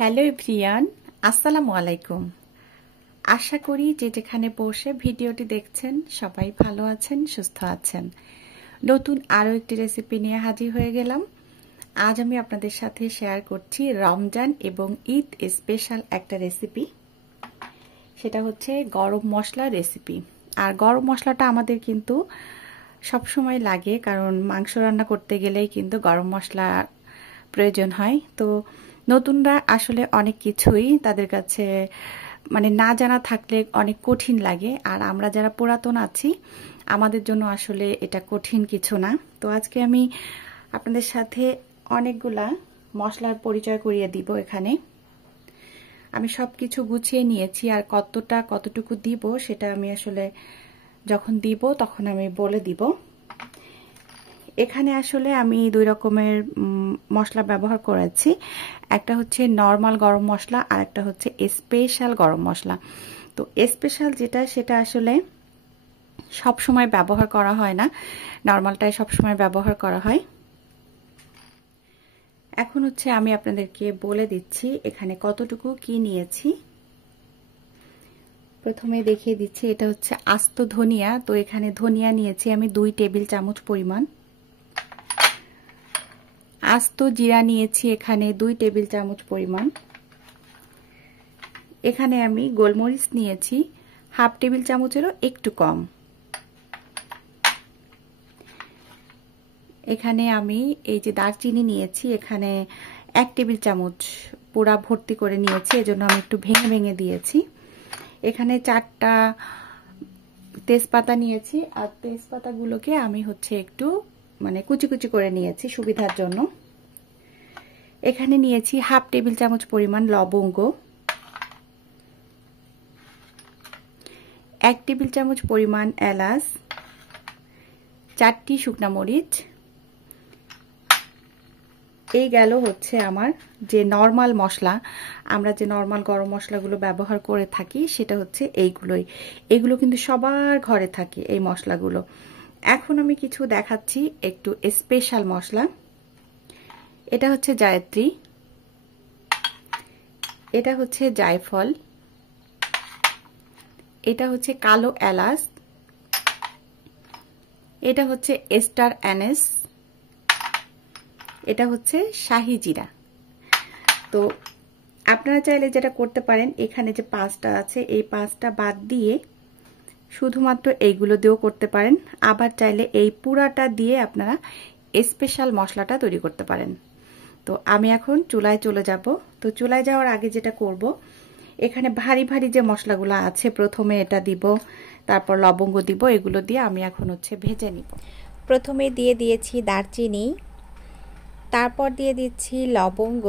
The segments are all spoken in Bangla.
হ্যালো এভরিওয়ান, আসসালামু আলাইকুম। আশা করি যে যেখানে বসে ভিডিওটি দেখছেন সবাই ভালো আছেন, সুস্থ আছেন। নতুন আরও একটি রেসিপি নিয়ে হাজির হয়ে গেলাম। আজ আমি আপনাদের সাথে শেয়ার করছি রমজান এবং ঈদ স্পেশাল একটা রেসিপি। সেটা হচ্ছে গরম মশলা রেসিপি। আর গরম মশলাটা আমাদের কিন্তু সবসময় লাগে, কারণ মাংস রান্না করতে গেলেই কিন্তু গরম মশলা প্রয়োজন হয়। তো নতুনরা আসলে অনেক কিছুই তাদের কাছে মানে না জানা থাকলে অনেক কঠিন লাগে, আর আমরা যারা পুরাতন আছি আমাদের জন্য আসলে এটা কঠিন কিছু না। তো আজকে আমি আপনাদের সাথে অনেকগুলা মশলার পরিচয় করিয়ে দিব। এখানে আমি সব কিছু গুছিয়ে নিয়েছি, আর কতটুকু দিব সেটা আমি আসলে যখন দিব তখন আমি বলে দিব। এখানে আসলে আমি দুই রকমের মশলা ব্যবহার করেছি। একটা হচ্ছে নর্মাল গরম মশলা, আর একটা হচ্ছে স্পেশাল গরম মশলা। তো স্পেশাল যেটা সেটা আসলে সব সময় ব্যবহার করা হয় না, নর্মালটাই সব সময় ব্যবহার করা হয়। এখন হচ্ছে আমি আপনাদেরকে বলে দিচ্ছি এখানে কতটুকু কি নিয়েছি। প্রথমে দেখিয়ে দিচ্ছি, এটা হচ্ছে আস্ত ধনিয়া। তো এখানে ধনিয়া নিয়েছি আমি 2 টেবিল চামচ পরিমাণ। আস্ত জিরা নিয়েছি এখানে 2 টেবিল চামচ পরিমাণ। এখানে আমি গোলমরিচ নিয়েছি হাফ টেবিল চামচেরও একটু কম। এখানে আমি এই যে দারচিনি নিয়েছি, এখানে 1 টেবিল চামচ পুরা ভর্তি করে নিয়েছি, এজন্য আমি একটু ভেঙে ভেঙে দিয়েছি। এখানে 4টা তেজপাতা নিয়েছি, আর তেজপাতাগুলোকে আমি হচ্ছে একটু মানে কুচি কুচি করে নিয়েছি সুবিধার জন্য। এখানে নিয়েছি হাফ টেবিল চামচ পরিমাণ লবঙ্গ, 1 টেবিল চামচ পরিমাণ এলাচ, 4টি শুকনা মরিচ। এই গেল হচ্ছে আমার যে নর্মাল মশলা, আমরা যে নর্মাল গরম মশলাগুলো ব্যবহার করে থাকি সেটা হচ্ছে এইগুলো কিন্তু সবার ঘরে থাকে এই মশলাগুলো। এখন আমি কিছু দেখাচ্ছি একটু স্পেশাল মশলা। এটা হচ্ছে জায়ত্রী, এটা হচ্ছে জায়ফল, এটা হচ্ছে কালো এলাচ, এটা হচ্ছে স্টার অ্যানিস, এটা হচ্ছে শাহি জিরা। তো আপনারা চাইলে যেটা করতে পারেন, এখানে যে 5টা আছে এই 5টা বাদ দিয়ে শুধুমাত্র এইগুলো দিয়েও করতে পারেন, আবার চাইলে এই পুরাটা দিয়ে আপনারা স্পেশাল মশলাটা তৈরি করতে পারেন। তো আমি এখন চুলায় চলে যাব। তো চুলায় যাওয়ার আগে যেটা করব, এখানে ভারী ভারী যে মশলাগুলো আছে প্রথমে এটা দিব, তারপর লবঙ্গ দিব, এগুলো দিয়ে আমি এখন হচ্ছে ভেজে নিব। প্রথমে দিয়ে দিয়েছি দারচিনি, তারপর দিয়ে দিচ্ছি লবঙ্গ,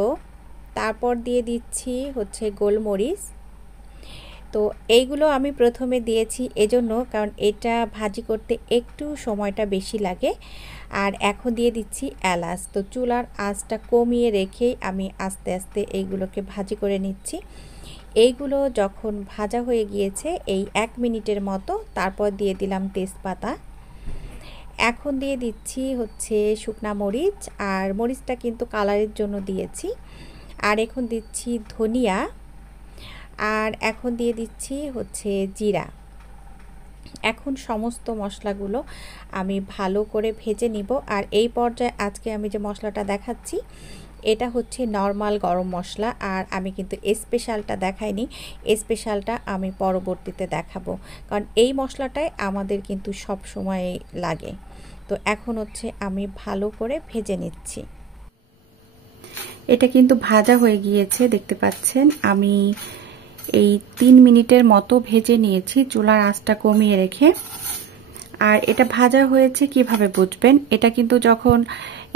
তারপর দিয়ে দিচ্ছি হচ্ছে গোলমরিচ। তো এইগুলো আমি প্রথমে দিয়েছি এজন্য কারণ এটা ভাজি করতে একটু সময়টা বেশি লাগে। আর এখন দিয়ে দিচ্ছি এলাচ। তো চুলার আঁচটা কমিয়ে রেখেই আমি আস্তে আস্তে এইগুলোকে ভাজি করে নিচ্ছি। এইগুলো যখন ভাজা হয়ে গিয়েছে এই 1 মিনিটের মতো, তারপর দিয়ে দিলাম তেজপাতা। এখন দিয়ে দিচ্ছি হচ্ছে শুকনা মরিচ, আর মরিচটা কিন্তু কালারের জন্য দিয়েছি। আর এখন দিচ্ছি ধনিয়া, আর এখন দিয়ে দিচ্ছি হচ্ছে জিরা। এখন সমস্ত মশলাগুলো আমি ভালো করে ভেজে নিব। আর এই পর্যায়ে আজকে আমি যে মশলাটা দেখাচ্ছি এটা হচ্ছে নর্মাল গরম মশলা, আর আমি কিন্তু স্পেশালটা দেখাইনি। স্পেশালটা আমি পরবর্তীতে দেখাবো, কারণ এই মশলাটাই আমাদের কিন্তু সব সময় লাগে। তো এখন হচ্ছে আমি ভালো করে ভেজে নিচ্ছি। এটা কিন্তু ভাজা হয়ে গিয়েছে, দেখতে পাচ্ছেন। আমি এই 3 মিনিটের মতো ভেজে নিয়েছি চুলার আঁচটা কমিয়ে রেখে। আর এটা ভাজা হয়েছে কিভাবে বুঝবেন, এটা কিন্তু যখন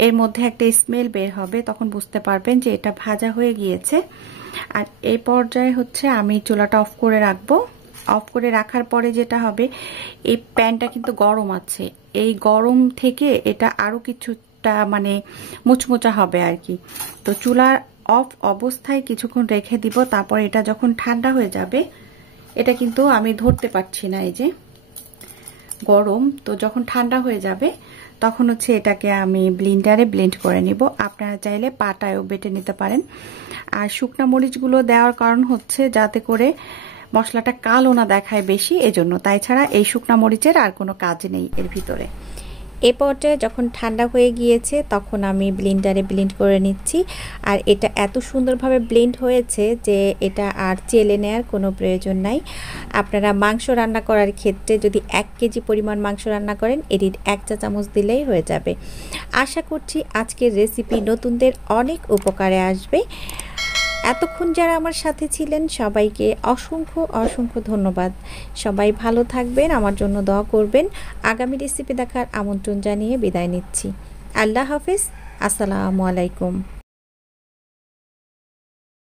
এর মধ্যে একটা স্মেল বের হবে তখন বুঝতে পারবেন যে এটা ভাজা হয়ে গিয়েছে। আর এই পর্যায়ে হচ্ছে আমি চুলাটা অফ করে রাখবো। অফ করে রাখার পরে যেটা হবে, এই প্যানটা কিন্তু গরম আছে, এই গরম থেকে এটা আরো কিছুটা মানে মুচমুচা হবে আর কি। তো চুলার অফ অবস্থায় কিছুক্ষণ রেখে দিব, তারপর এটা যখন ঠান্ডা হয়ে যাবে, এটা কিন্তু আমি ধরতে পারছি না, এই যে গরম, তো যখন ঠান্ডা হয়ে যাবে তখন হচ্ছে এটাকে আমি ব্লেন্ডারে ব্লেন্ড করে নিব। আপনারা চাইলে পাটায়ও বেটে নিতে পারেন। আর শুকনা মরিচগুলো দেওয়ার কারণ হচ্ছে যাতে করে মশলাটা কালো না দেখায় বেশি, এজন্য। তাই ছাড়া এই শুকনা মরিচের আর কোনো কাজ নেই এর ভিতরে। এ পর্যায়ে যখন ঠান্ডা হয়ে গিয়েছে তখন আমি ব্লেন্ডারে ব্লেন্ড করে নিচ্ছি। আর এটা এত সুন্দরভাবে ব্লেন্ড হয়েছে যে এটা আর চেলে নেওয়ার কোনো প্রয়োজন নাই। আপনারা মাংস রান্না করার ক্ষেত্রে যদি 1 কেজি পরিমাণ মাংস রান্না করেন, এটির 1 চা চামচ দিলেই হয়ে যাবে। আশা করছি আজকের রেসিপি নতুনদের অনেক উপকারে আসবে। এতক্ষণ যারা আমার সাথে ছিলেন সবাইকে অসংখ্য অসংখ্য ধন্যবাদ। সবাই ভালো থাকবেন, আমার জন্য দোয়া করবেন। আগামী রেসিপি দেখার আমন্ত্রণ জানিয়ে বিদায় নিচ্ছি। আল্লাহ হাফেজ। আসসালামু আলাইকুম।